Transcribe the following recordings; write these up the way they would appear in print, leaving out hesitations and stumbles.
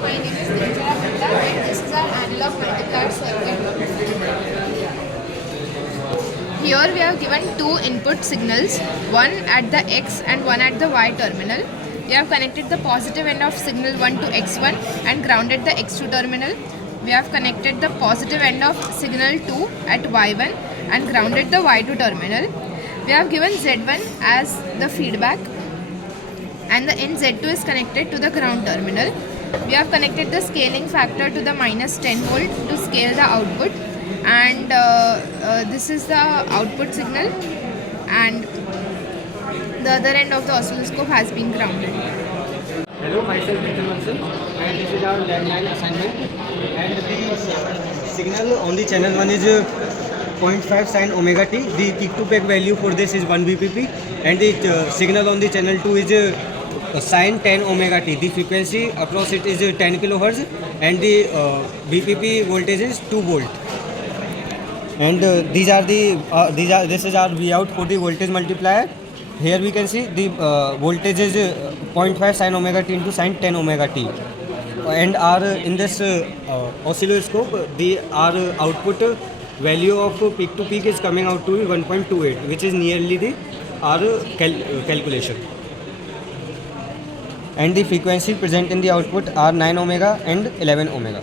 My name is Nirjara Mehta and this is our analog multiplier circuit. Here we have given two input signals, one at the X and one at the Y terminal. We have connected the positive end of signal 1 to X1 and grounded the X2 terminal. We have connected the positive end of signal 2 at Y1 and grounded the Y2 terminal. We have given Z1 as the feedback and the NZ2 is connected to the ground terminal. We have connected the scaling factor to the minus 10 volt to scale the output, and this is the output signal, and the other end of the oscilloscope has been grounded. Hello, myself Mr. Mansur, and this is our lab 9 assignment, and the signal on the channel 1 is 0.5 sine omega t. The peak to peak value for this is 1 bpp, and the signal on the channel 2 is sine 10 omega t. The frequency across it is 10 kilohertz, and the bpp voltage is 2 volt. And this is our V out for the voltage multiplier. Here we can see the voltage is 0.5 sine omega t into sine 10 omega t, and our in this oscilloscope our output value of peak to peak is coming out to 1.28, which is nearly the our calculation. And the frequency present in the output are 9 omega and 11 omega.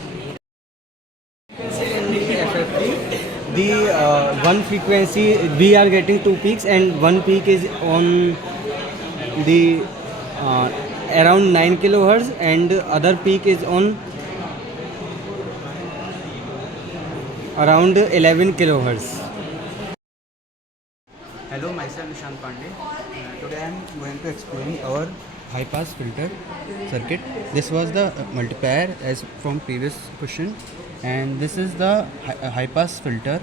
The one frequency we are getting two peaks, and one peak is on the around 9 kilohertz, and other peak is on around 11 kilohertz. Hello, myself Nishant Pandey. Today I am going to explain our high pass filter circuit. This was the multiplier as from previous question, and this is the high pass filter.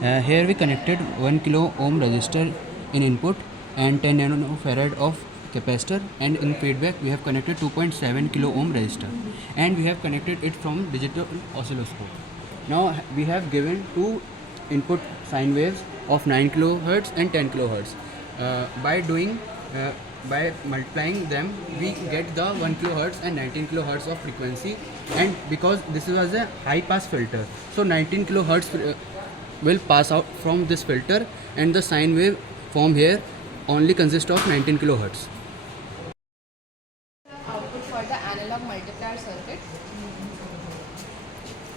Here we connected 1 kilo ohm resistor in input and 10 nanofarad of capacitor, and in feedback we have connected 2.7 kilo ohm resistor, and we have connected it from digital oscilloscope. Now we have given two input sine waves of 9 kilohertz and 10 kilohertz. By multiplying them, we get the 1 kilohertz and 19 kilohertz of frequency, and because this was a high pass filter, so 19 kilohertz will pass out from this filter, and the sine wave form here only consists of 19 kilohertz. Output for the analog multiplier circuit.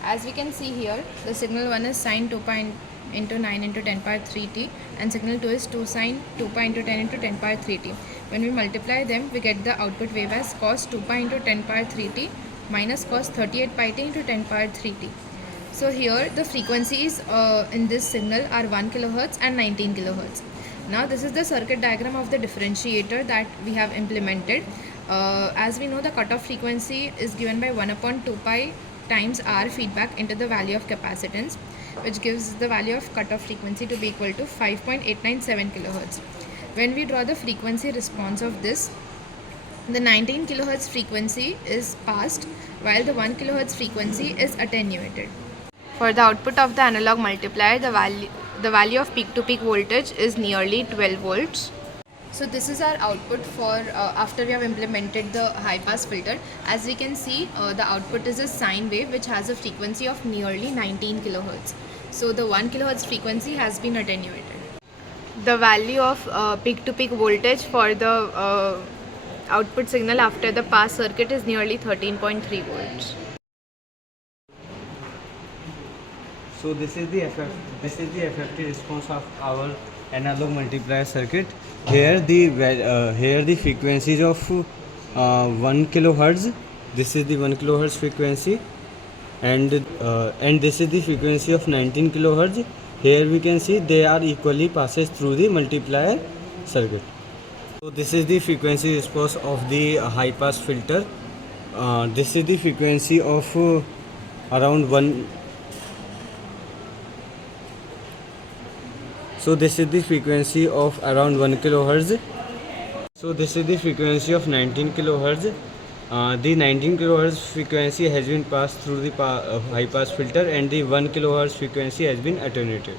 As we can see here, the signal 1 is sine 2 pi into 9 into 10 power 3t, and signal 2 is 2 sine 2 pi into 10 into 10 power 3t. When we multiply them, we get the output wave as cos 2 pi into 10 power 3t minus cos 38 pi t into 10 power 3t. So here the frequencies in this signal are 1 kilohertz and 19 kilohertz. Now this is the circuit diagram of the differentiator that we have implemented. As we know, the cutoff frequency is given by 1 upon 2 pi times R feedback into the value of capacitance, which gives the value of cutoff frequency to be equal to 5.897 kilohertz. When we draw the frequency response of this, the 19 kilohertz frequency is passed while the 1 kilohertz frequency is attenuated. For the output of the analog multiplier, the value of peak to peak voltage is nearly 12 volts. So this is our output for after we have implemented the high pass filter. As we can see, the output is a sine wave which has a frequency of nearly 19 kilohertz. So the 1 kilohertz frequency has been attenuated. The value of peak to peak voltage for the output signal after the pass circuit is nearly 13.3 volts. So this is the FFT response of our analog multiplier circuit. Here the frequencies of 1 kilohertz. This is the 1 kilohertz frequency, and this is the frequency of 19 kilohertz. Here we can see they are equally passes through the multiplier circuit. So this is the frequency response of the high pass filter. This is the frequency of around 1. So this is the frequency of around 1 kilohertz. So this is the frequency of 19 kilohertz. The 19 kilohertz frequency has been passed through the high pass filter, and the 1 kilohertz frequency has been attenuated.